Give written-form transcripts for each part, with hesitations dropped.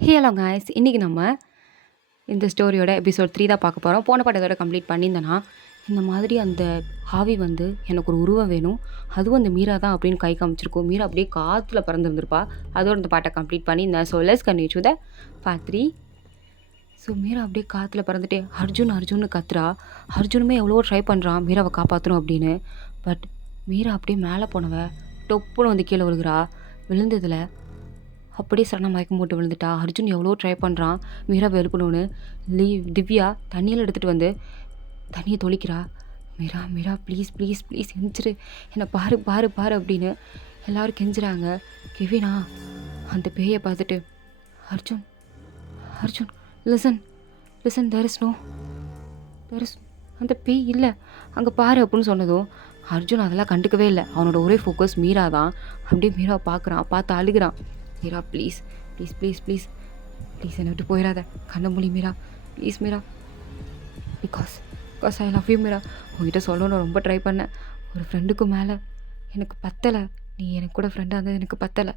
Hello guys, இன்றைக்கி நம்ம இந்த ஸ்டோரியோட எபிசோட் 3 தான் பார்க்க போகிறோம். போன பாட்டத்தோட கம்ப்ளீட் பண்ணியிருந்தேன்னா, இந்த மாதிரி அந்த ஆவி வந்து எனக்கு ஒரு உருவம் வேணும், அதுவும் அந்த மீரா தான் அப்படின்னு கை காமிச்சிருக்கோம். மீரா அப்படியே காற்றுல பறந்துருந்துருப்பா. அதோட இந்த பாட்டை கம்ப்ளீட் பண்ணியிருந்தேன். So let's continue to the part 3. So Meera அப்படியே காற்றுல பறந்துட்டே அர்ஜுன் அர்ஜுன்னு கத்துறா. அர்ஜுனுமே எவ்வளவோ ட்ரை பண்ணுறான் மீராவை காப்பாற்றணும் அப்படின்னு. பட் மீரா அப்படியே மேலே போனவ டொப்புன்னு வந்து கீழே விழுகிறா. விழுந்ததில் அப்படியே சடனாக மயக்கம் போட்டு விழுந்துட்டா. அர்ஜுன் எவ்வளோ ட்ரை பண்ணுறான் மீராவை எழுப்பணும்னு. திவ்யா தண்ணியில் எடுத்துகிட்டு வந்து தண்ணியை தொளிக்கிறா. Meera Meera please please please எந்திரிச்சிரு, என்னை பாரு பாரு பாரு அப்படின்னு எல்லோரும் கெஞ்சுறாங்க. கெவினா அந்த பேயை பார்த்துட்டு, Arjun Arjun listen listen there is அந்த பேய் இல்லை அங்கே பாரு அப்படின்னு சொன்னதும் அர்ஜுன் அதெல்லாம் கண்டுக்கவே இல்லை. அவனோட ஒரே ஃபோக்கஸ் மீரா தான். அப்படியே மீரா பார்க்குறான், பார்த்து அழுகிறான். Meera please please please please please என்னை விட்டு போயிடாத, கண்ண மொழி Meera please Meera, because because I love you Meera. உங்ககிட்ட சொல்லணும்னு ரொம்ப ட்ரை பண்ணேன். ஒரு ஃப்ரெண்டுக்கும் மேலே எனக்கு பத்தலை, நீ எனக்கு கூட ஃப்ரெண்டாக இருந்தது எனக்கு பத்தலை,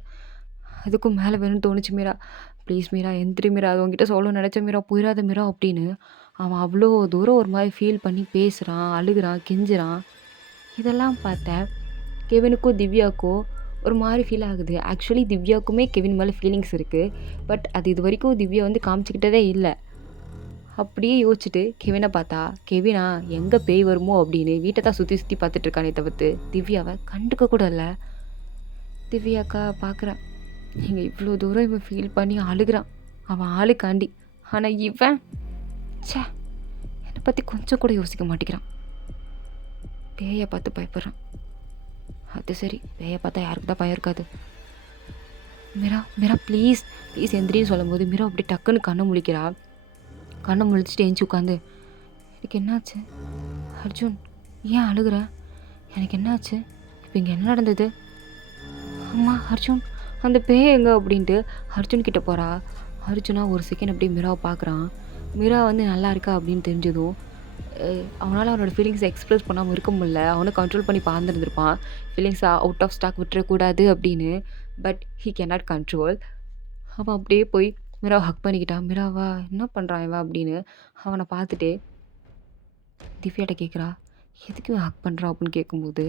அதுக்கும் மேலே வேணும்னு தோணுச்சு மீரா. ப்ளீஸ் மீரா எந்திரி மீரா, அது உங்ககிட்ட சொல்லணும்னு நினச்ச மீரா, போயிடாத மீரா அப்படின்னு அவன் அவ்வளோ தூரம் ஒரு மாதிரி ஃபீல் பண்ணி பேசுகிறான், அழுகிறான், கெஞ்சுறான். இதெல்லாம் பார்த்த கெவினுக்கும் திவ்யாவுக்கும் ஒரு மாதிரி ஃபீல் ஆகுது. ஆக்சுவலி திவ்யாவுக்குமே கெவின் மேலே ஃபீலிங்ஸ் இருக்குது. பட் அது இது வரைக்கும் திவ்யா வந்து காமிச்சிக்கிட்டதே இல்லை. அப்படியே யோசிச்சுட்டு கெவினை பார்த்தா, கெவினா எங்கே பேய் வருமோ அப்படின்னு வீட்டை தான் சுற்றி சுற்றி பார்த்துட்ருக்கானே தவிர்த்து திவ்யாவை கண்டுக்க கூட இல்லை. திவ்யாக்கா பார்க்குறேன், நீங்கள் இவ்வளோ தூரம் இவன் ஃபீல் பண்ணி அழுகிறான் அவன் ஆளுக்காண்டி. ஆனால் இவன் சே என்னை பற்றி கொஞ்சம் கூட யோசிக்க மாட்டேங்கிறான். பேயை பார்த்து பயப்படுறான். அது சரி, பேயை பார்த்தா யாருக்கு தான் பயம் இருக்காது. மீரா மீரா ப்ளீஸ் ப்ளீஸ் எந்திரின்னு சொல்லும்போது மீரா அப்படி டக்குன்னு கண்ணை முழிக்கிறா. கண்ணை முழிச்சிட்டு எஞ்சி உட்காந்து, எனக்கு என்னாச்சு அர்ஜுன், ஏன் அழுகிற, எனக்கு என்னாச்சு, இப்போ இங்கே என்ன நடந்தது, அம்மா அர்ஜுன் அந்த பேய் எங்கே அப்படின்ட்டு அர்ஜுன் கிட்ட போகிறா. அர்ஜுனா ஒரு செகண்ட் அப்படியே மீராவை பார்க்குறான். மீரா வந்து நல்லா இருக்கா அப்படின்னு தெரிஞ்சதும் அவனால் அவனோட ஃபீலிங்ஸை எக்ஸ்ப்ரெஸ் பண்ணாமல் இருக்க முடியல. அவனை கண்ட்ரோல் பண்ணி பார்த்துருந்துருப்பான், ஃபீலிங்ஸை அவுட் ஆஃப் ஸ்டாக் விட்டுறக்கூடாது அப்படின்னு. But he cannot control. அவன் அப்படியே போய் மீராவை ஹக் பண்ணிக்கிட்டான். மீராவா என்ன பண்ணுறான் இவன் அப்படின்னு அவனை பார்த்துட்டு திவ்யாட்ட கேட்குறா, எதுக்கு இவன் ஹக் பண்ணுறான் அப்படின்னு கேட்கும்போது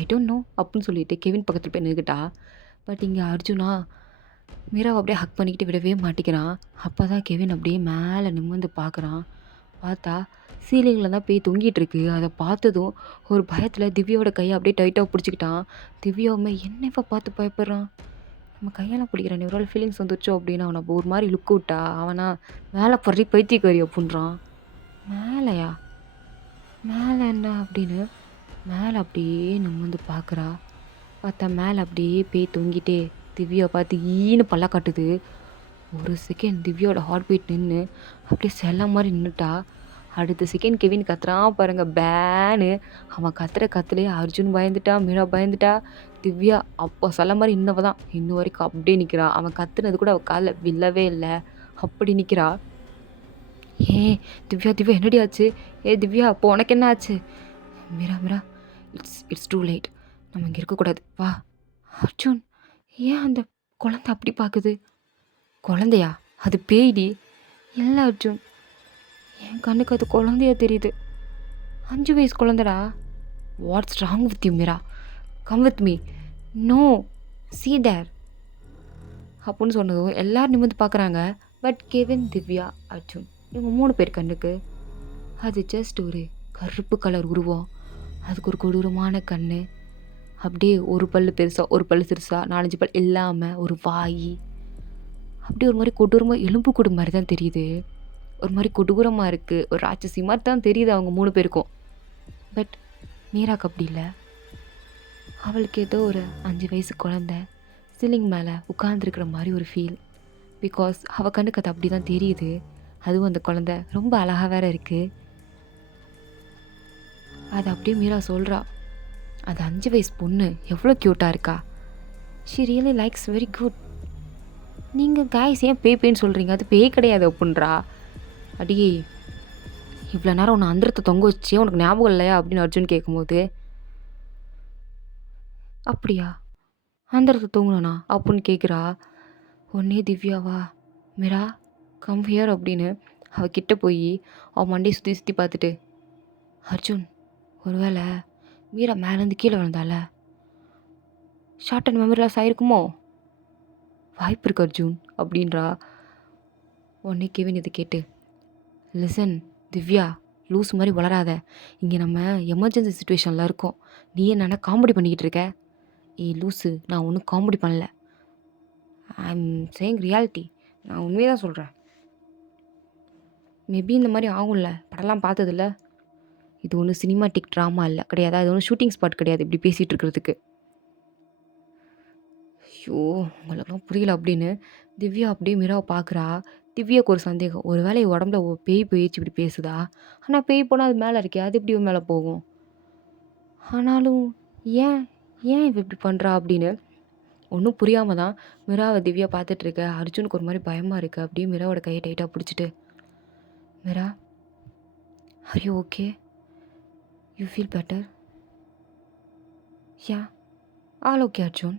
ஐ டோன்ட் நோ அப்படின்னு சொல்லிட்டு கெவின் பக்கத்தில் போய் நின்றுக்கிட்டா. பட் இங்கே அர்ஜுனா மீராவை அப்படியே ஹக் பண்ணிக்கிட்டு விடவே மாட்டேங்கிறான். அப்போ தான் கெவின் அப்படியே மேலே நிமிர்ந்து பார்க்குறான். பார்த்தா சீலிங்கில் தான் பேய் தொங்கிட்டு இருக்கு. அதை பார்த்ததும் ஒரு பயத்தில் திவ்யாவோட கையை அப்படியே டைட்டாக பிடிச்சிக்கிட்டான். திவ்யாவுமே என்னைவா பார்த்து பயப்படுறான், நம்ம கையெல்லாம் பிடிக்கிறான், இவரால் ஃபீலிங்ஸ் வந்துச்சோ அப்படின்னு அவனை ஒரு மாதிரி லுக்கு விட்டா. அவனா மேலே பறி பைத்தியக்காரி அப்படின்றான். மேலேயா, மேலே என்ன அப்படின்னு மேலே அப்படியே நம்ம வந்து பார்க்குறா. பார்த்தா மேலே அப்படியே பேய் தொங்கிட்டே திவ்யா பார்த்து ஈன்னு பல்ல காட்டுது. ஒரு செகண்ட் திவ்யாவோட ஹார்ட் பீட் நின்று அப்படியே செல்ல மாதிரி நின்றுட்டா. அடுத்த செகண்ட் கெவின் கத்துறான் பாருங்க, பேனு. அவன் கத்துற கத்துலேயே அர்ஜுன் பயந்துட்டா, மீரா பயந்துட்டா. திவ்யா அப்போ சொல்ல மாதிரி இன்னவ தான் இன்னும் வரைக்கும் அப்படியே நிற்கிறா. அவன் கத்துனது கூட அவள் காலில் வில்லவே இல்லை, அப்படி நிற்கிறா. ஏ திவ்யா திவ்யா என்னடி ஆச்சு, ஏ திவ்யா அப்போ உனக்கு என்ன ஆச்சு, Meera Meera it's too light, நம்ம இங்கே இருக்கக்கூடாது வா. அர்ஜுன் ஏன் அந்த குழந்தை அப்படி பார்க்குது, குழந்தையா, அது பேய்டி. இல்லை அர்ஜுன், என் கண்ணுக்கு அது குழந்தையா தெரியுது, 5 வயசு குழந்தைடா. What's wrong with you Meera, come with me, no see there அப்படின்னு சொன்னதும் எல்லோரும் நிமிர்ந்து பார்க்குறாங்க. பட் கெவின், திவ்யா, அர்ஜுன் இவங்க 3 பேர் கண்ணுக்கு அது ஜஸ்ட் ஒரு கருப்பு கலர் உருவம். அதுக்கு ஒரு கொடூரமான கண், அப்படியே ஒரு பல் பெருசாக ஒரு பல் சிறுசாக 4-5 பல் இல்லாமல் ஒரு வாய், அப்படியே ஒரு மாதிரி கொடூரமாக எலும்பு கூடு மாதிரி தான் தெரியுது. ஒரு மாதிரி கொடூரமாக இருக்குது, ஒரு ராட்சசி மாதிரி தான் தெரியுது அவங்க 3 பேருக்கும். பட் மீராக்கு அப்படி இல்லை. அவளுக்கு ஏதோ ஒரு 5 வயசு குழந்த சீலிங் மேலே உட்கார்ந்துருக்கிற மாதிரி ஒரு ஃபீல். பிகாஸ் அவள் கண்ணுக்கு அது அப்படி தான் தெரியுது. அதுவும் அந்த குழந்த ரொம்ப அழகாக வேற இருக்குது. அது அப்படியே மீரா சொல்கிறா, அது 5 வயசு பொண்ணு எவ்வளோ க்யூட்டாக இருக்கா, she really likes very good. நீங்கள் காய்ஸ் ஏன் பேய் பேய்ன்னு சொல்கிறீங்க, அது பேய் கிடையாது அப்படின்றா. அடியே இவ்வளோ நேரம் உன்னை அந்தரத்தை தொங்க வச்சே உனக்கு ஞாபகம் இல்லையா அப்படின்னு அர்ஜுன் கேட்கும்போது, அப்படியா அந்தரத்தை தொங்கணுண்ணா அப்படின்னு கேட்குறா. உடனே திவ்யாவா மீரா கம் ஹியர் அப்படின்னு அவகிட்ட போய் அவன் மண்டையை சுற்றி சுற்றி பார்த்துட்டு, அர்ஜுன் ஒருவேளை மீரா மேலேருந்து கீழே விழுந்தால ஷார்ட் அண்ட் மெமரி லாஸ் ஆயிருக்குமோ? வாய்ப்பு இருக்கு அர்ஜுன் அப்படின்றா. உடனே கெவின் இதை கேட்டு, லிசன் திவ்யா, லூஸ் மாதிரி வளராத. இங்கே நம்ம எமர்ஜென்சி சுச்சுவேஷனில் இருக்கோம். நீ என்னென்னா காமெடி பண்ணிக்கிட்டு இருக்க? ஏய் லூஸு, நான் ஒன்றும் காமெடி பண்ணல. I am saying reality. நான் உண்மையை தான் சொல்கிறேன். மேபி இந்த மாதிரி ஆகும்ல, படம்லாம் பார்த்ததில்ல. இது ஒன்றும் சினிமாட்டிக் ட்ராமா இல்லை கிடையாது. அது ஒன்றும் ஷூட்டிங் ஸ்பாட் கிடையாது இப்படி பேசிகிட்டு இருக்கிறதுக்கு. ஐயோ உங்களுக்குலாம் புரியல அப்படின்னு திவ்யா அப்படியே மீராவை பார்க்குறா. திவ்யாவுக்கு ஒரு சந்தேகம், ஒரு வேளை உடம்புல பேய் போயிடுச்சு இப்படி பேசுதா? ஆனால் பேய் போனால் அது மேலே இருக்கே, அது எப்படி மேலே போகும்? ஆனாலும் ஏன் ஏன் இவ இப்படி பண்ணுறா அப்படின்னு ஒன்றும் புரியாமல் தான் மீராவை திவ்யா பார்த்துட்ருக்க. அர்ஜுனுக்கு ஒரு மாதிரி பயமாக இருக்குது. அப்படியே மீராவோட கையை டைட்டாக பிடிச்சிட்டு, Meera are you okay? You feel better? Yeah all okay Arjun.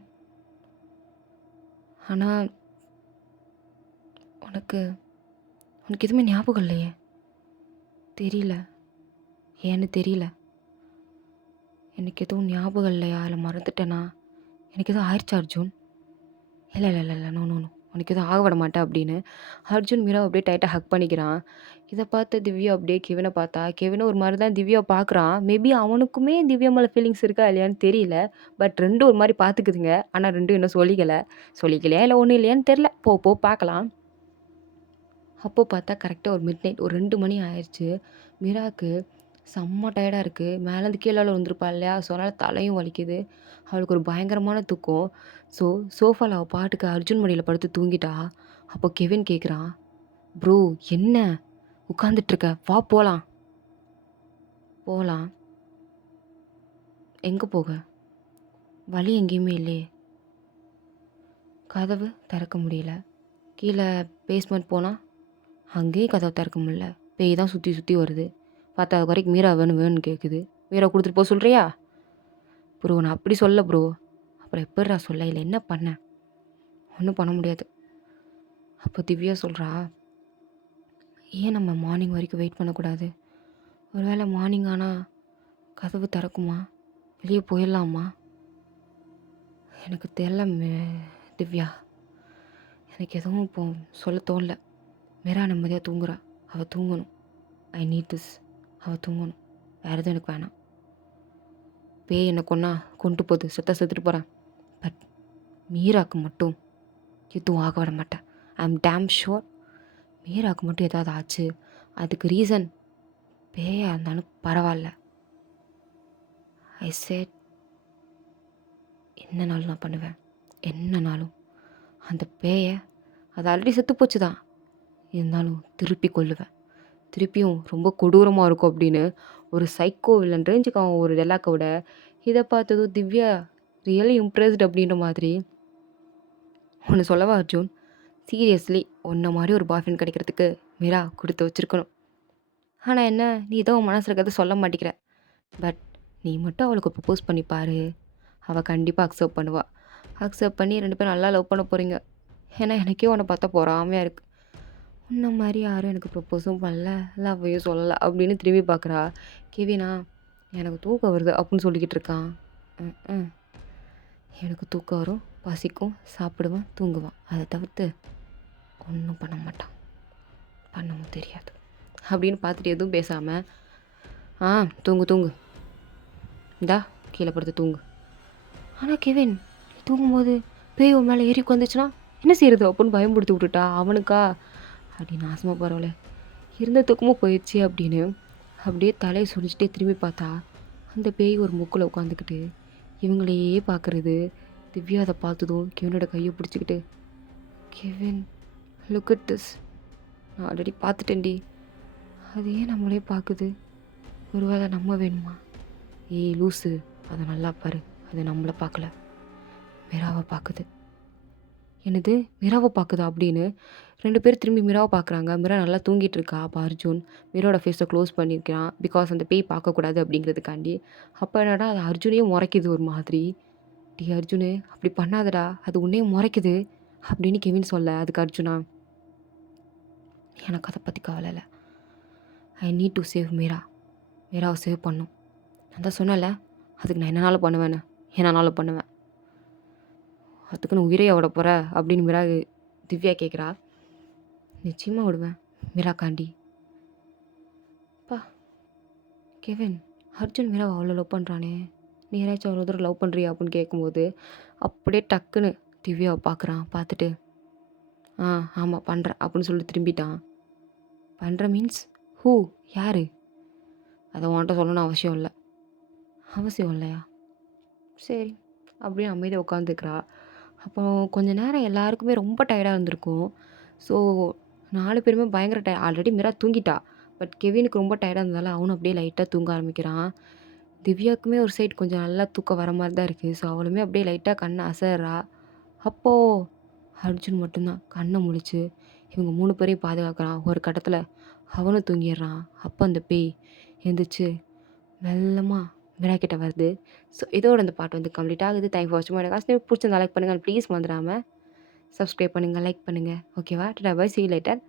ஆனால் உனக்கு உனக்கு எதுவுமே ஞாபகம் இல்லையே? தெரியல, ஏன்னு தெரியல. எனக்கு எதுவும் ஞாபகம் இல்லையா, இல்லை மறந்துட்டேனா? எனக்கு எதுவும் ஆயிடுச்சா அர்ஜுன்? இல்லை இல்லை இல்லை இல்லை, நோ நோ நோ, உனக்கு எதுவும் ஆக விட மாட்டேன் அப்படின்னு அர்ஜுன் மீராவை அப்படியே டைட்டாக ஹக் பண்ணிக்கிறான். இதை பார்த்து திவ்யா அப்படியே கெவினை பார்த்தா. கெவினும் ஒரு மாதிரி தான் திவ்யா பார்க்குறான். மேபி அவனுக்குமே திவ்யா மேலே ஃபீலிங்ஸ் இருக்கா இல்லையான்னு தெரியல. பட் ரெண்டும் ஒரு மாதிரி பார்த்துக்குதுங்க. ஆனால் ரெண்டும் இன்னும் சொல்லிக்கலையா இல்லை ஒன்றும் இல்லையான்னு தெரில. போ பார்க்கலாம். அப்போ பார்த்தா கரெக்டாக ஒரு மிட் நைட், ஒரு 2 மணி ஆயிடுச்சு. மீராவுக்கு செம்ம டயர்டாக இருக்குது. மேலேருந்து கீழே விழுந்திருப்பா இல்லையா? ஸோ அதனால் தலையும் வலிக்குது. அவளுக்கு ஒரு பயங்கரமான தூக்கம். ஸோ சோஃபாவில் அவள் பாட்டுக்கு அர்ஜுன் மடியில் படுத்து தூங்கிட்டா. அப்போ கெவின் கேட்குறான், ப்ரோ என்ன உட்காந்துட்ருக்க, வா போகலாம். போகலாம் எங்கே போக? வழி எங்கேயுமே இல்லையே. கதவு திறக்க முடியல. கீழே பேஸ்மெண்ட் போனால் அங்கேயும் கதவை திறக்க முடியல. பேய் தான் சுற்றி சுற்றி வருது. பார்த்தா வரைக்கும் மீரா வேணும்னு கேட்குது. மீரா கொடுத்துட்டு போக சொல்கிறியா? ப்ரோ நான் அப்படி சொல்ல ப்ரோ. அப்புறம் எப்படிடா சொல்ல? இல்லை என்ன பண்ண? ஒன்றும் பண்ண முடியாது. அப்போ திவ்யா சொல்கிறா, ஏன் நம்ம மார்னிங் வரைக்கும் வெயிட் பண்ணக்கூடாது? ஒரு வேளை மார்னிங் ஆனால் கதவு திறக்குமா? வெளியே போயிடலாமா? எனக்கு தெரியல திவ்யா. எனக்கு எதுவும் இப்போ சொல்ல தோணல. மீரா நிம்மதியாக தூங்குறா. அவள் தூங்கணும். I need this. அவள் தூங்கணும். வேறு எதுவும் எனக்கு வேணாம். பேய் என்னை கொண்டு போகுது, செத்துட்டு போகிறேன். பட் மீராக்கு மட்டும் எதுவும் ஆக விட மாட்டேன். I am damn sure. மீராக்கு மட்டும் ஏதாவது ஆச்சு, அதுக்கு ரீசன் பேயாக இருந்தாலும் பரவாயில்ல. ஐ சேட் என்னனாலும் நான் பண்ணுவேன். என்னனாலும் அந்த பேயை, அது ஆல்ரெடி செத்து போச்சு தான், இருந்தாலும் திருப்பி கொல்லுவேன். திருப்பியும் ரொம்ப கொடூரமாக இருக்கும் அப்படின்னு ஒரு சைக்கோ வில்லன் ரேஞ்சுக்கு அவன் ஒரு டெலாக்கை விட, இதை பார்த்ததும் திவ்யா ரியலி இம்ப்ரெஸ்ட் அப்படின்ற மாதிரி. ஒன்று சொல்லவா அர்ஜுன், சீரியஸ்லி உன்ன மாதிரி ஒரு பாய் ஃப்ரெண்ட் கிடைக்கிறதுக்கு மீரா கொடுத்து வச்சுருக்கணும். ஆனால் என்ன, நீ ஏதோ உன் மனசில் இருக்கிறத சொல்ல மாட்டேங்கிற. பட் நீ மட்டும் அவளுக்கு ப்ரப்போஸ் பண்ணி பாரு, அவள் கண்டிப்பாக அக்செப்ட் பண்ணுவாள். அக்செப்ட் பண்ணி 2 பேரும் நல்லா லவ் பண்ண போகிறீங்க. ஏன்னா எனக்கே உன்னை பார்த்தா பொறாமையாக இருக்குது. உன்ன மாதிரி யாரும் எனக்கு ப்ரப்போஸும் பண்ணல, லவ்வையும் சொல்லலை அப்படின்னு திரும்பி பார்க்குறா. கெவினா எனக்கு தூக்கம் வருது அப்படின்னு சொல்லிக்கிட்டு இருக்கான். எனக்கு தூக்கம் வரும், பசிக்கும், சாப்பிடுவேன், தூங்குவான். அதை தவிர்த்து ஒன்றும் பண்ண மாட்டான், பண்ணவும் தெரியாது அப்படின்னு பார்த்துட்டு எதுவும் பேசாமல் தூங்கு இந்தா கீழே படுத்து தூங்கு. ஆனால் கெவின் தூங்கும்போது பேய் உன் மேலே ஏறி உட்காந்துச்சுன்னா என்ன செய்யறது அப்படின்னு பயன்படுத்தி விட்டுட்டா அவனுக்கா. அப்படி நாசமாக பரவாயில்ல, இருந்த தூக்கமும் போயிடுச்சு அப்படின்னு அப்படியே தலையை சுழிச்சிட்டே திரும்பி பார்த்தா அந்த பேய் ஒரு முக்கில் உட்காந்துக்கிட்டு இவங்களையே பார்க்குறது. திவ்யா அதை பார்த்ததும் கெவினோட கையை பிடிச்சிக்கிட்டு, கெவின் லுக் அட் திஸ், நான் ஆல்ரெடி பார்த்துட்டேன்டி, அது ஏன் நம்மளே பார்க்குது? ஒருவேளை நம்ம வேணுமா? ஏய் லூஸு, அதை நல்லா பாரு, அது நம்மளை பார்க்கல, மீராவை பார்க்குது. என்னது மீராவை பார்க்குதா அப்படின்னு 2 பேர் திரும்பி மீராவை பார்க்குறாங்க. மீரா நல்லா தூங்கிட்டு இருக்கா. அப்போ அர்ஜுன் மீரோட ஃபேஸை க்ளோஸ் பண்ணியிருக்கிறான், பிகாஸ் அந்த பேய் பார்க்கக்கூடாது அப்படிங்கிறதுக்காண்டி. அப்போ என்னடா அது அர்ஜுனையும் முறைக்குது ஒரு மாதிரி. டி அர்ஜுனு அப்படி பண்ணாதடா, அது உன்னையும் முறைக்குது அப்படின்னு கெவின் சொல்ல, அதுக்கு அர்ஜுனா, எனக்கு அதை பற்றி கவலை இல்லை. I need to save Meera. மீராவை சேவ் பண்ணும். நான் தான் சொன்னேன்ல, அதுக்கு நான் என்னனாலும் பண்ணுவேன்னு. என்னனாலும் பண்ணுவேன். அதுக்குன்னு உயிரையா விட போற அப்படின்னு திவ்யா கேட்குறா. நிச்சயமாக விடுவேன் மீராக்காண்டி. பா கெவின், அர்ஜுன் மீராவை அவ்வளோ லவ் பண்ணுறானே, நீ யாராச்சும் அவ்வளோ தூரம் லவ் பண்ணுறியா அப்படின்னு கேட்கும்போது அப்படியே டக்குன்னு திவ்யாவை பார்க்குறான். பார்த்துட்டு ஆமாம் பண்ணுறேன் அப்படின்னு சொல்லிட்டு திரும்பிட்டான். பண்ணுற மீன்ஸ் ஹூ, யார்? அதை உன்கிட்ட சொல்லணும்னு அவசியம் இல்லை. அவசியம் இல்லையா? சரி அப்படியே அமைதியாக உட்காந்துக்கிறா. அப்போ கொஞ்ச நேரம் எல்லாருக்குமே ரொம்ப டயர்டாக இருந்திருக்கும். ஸோ 4 பேருமே பயங்கர ஆல்ரெடி மீரா தூங்கிட்டா. பட் கெவினுக்கு ரொம்ப டயர்டாக இருந்ததால அவனும் அப்படியே லைட்டாக தூங்க ஆரம்பிக்கிறான். திவ்யாவுக்குமே ஒரு சைடு கொஞ்சம் நல்லா தூக்கம் வர மாதிரி தான் இருக்குது. ஸோ அவளுமே அப்படியே லைட்டாக கண்ணை அசர்றா. அப்போது அர்ஜுன் மட்டும்தான் கண்ணை முழிச்சு இவங்க 3 பேரையும் பாதுகாக்கிறான். ஒரு கட்டத்தில் அவனும் தூங்கிடுறான். அப்போ அந்த பேய் எந்திரிச்சு மெல்லமாக மீரா கிட்ட வருது. ஸோ இதோட இந்த பாட்டு வந்து கம்ப்ளீட் ஆகுது. தேங்க் ஃபார் வாட்சிங். எனக்கு பிடிச்சிருந்தா லைக் பண்ணுங்கள். ப்ளீஸ் மறந்துடாமல் சப்ஸ்கிரைப் பண்ணுங்கள், லைக் பண்ணுங்கள். ஓகேவா? Tata bye, see you later.